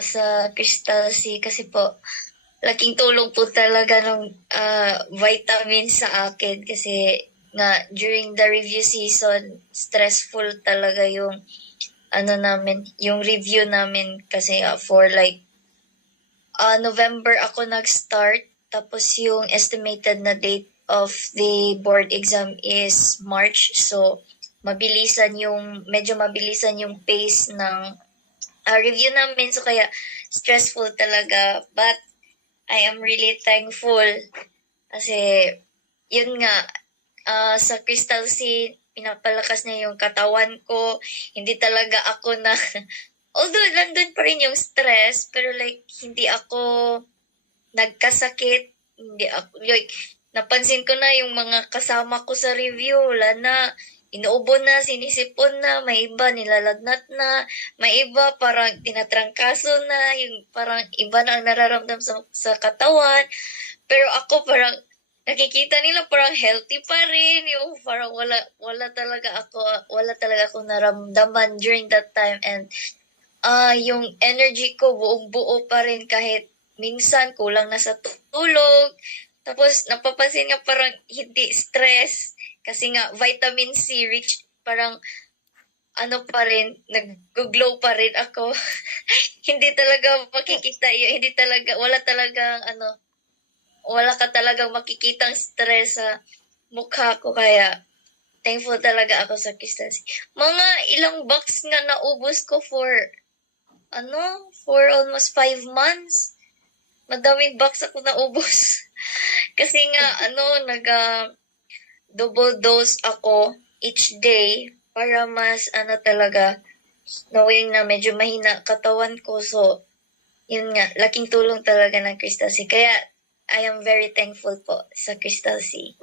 sa Crystal C kasi po laking tulong po talaga ng ah, vitamins sa akin kasi nga during the review season stressful talaga yung ano namin yung review namin kasi ah, for like ah, November ako nag-start. Tapos yung estimated na date of the board exam is March. So mabilisan yung medyo mabilisan yung pace ng ah, review namin so kaya stressful talaga. But I am really thankful. Kasi yun nga ah, sa Crystal C pinapalakas niya yung katawan ko. Hindi talaga ako na although nandun pa rin yung stress pero like hindi ako nagkasakit. Hindi ako like napansin ko na yung mga kasama ko sa review wala na inuubo na, sinisipon na, may iba nilalagnat na, may iba parang tinatrangkaso na, yung parang iba na ang nararamdam sa, sa katawan. Pero ako parang nakikita nila parang healthy pa rin, yung parang wala wala talaga ako wala talaga ako naramdaman during that time and ah yung energy ko buong buo pa rin kahit minsan kulang na sa tulog. Tapos napapansin nga parang hindi stress kasi nga vitamin C rich parang ano pa rin, nag-glow pa rin ako. hindi talaga makikita yun, hindi talaga, wala talagang ano, wala ka talagang makikitang stress sa mukha ko kaya thankful talaga ako sa Kistansi. Mga ilang box nga naubos ko for ano, for almost five months. Madaming box ako naubos. Kasi nga, ano, naga double dose ako each day para mas, ano talaga, knowing na medyo mahina katawan ko. So, yun nga, laking tulong talaga ng Crystal C. Kaya, I am very thankful po sa Crystal C.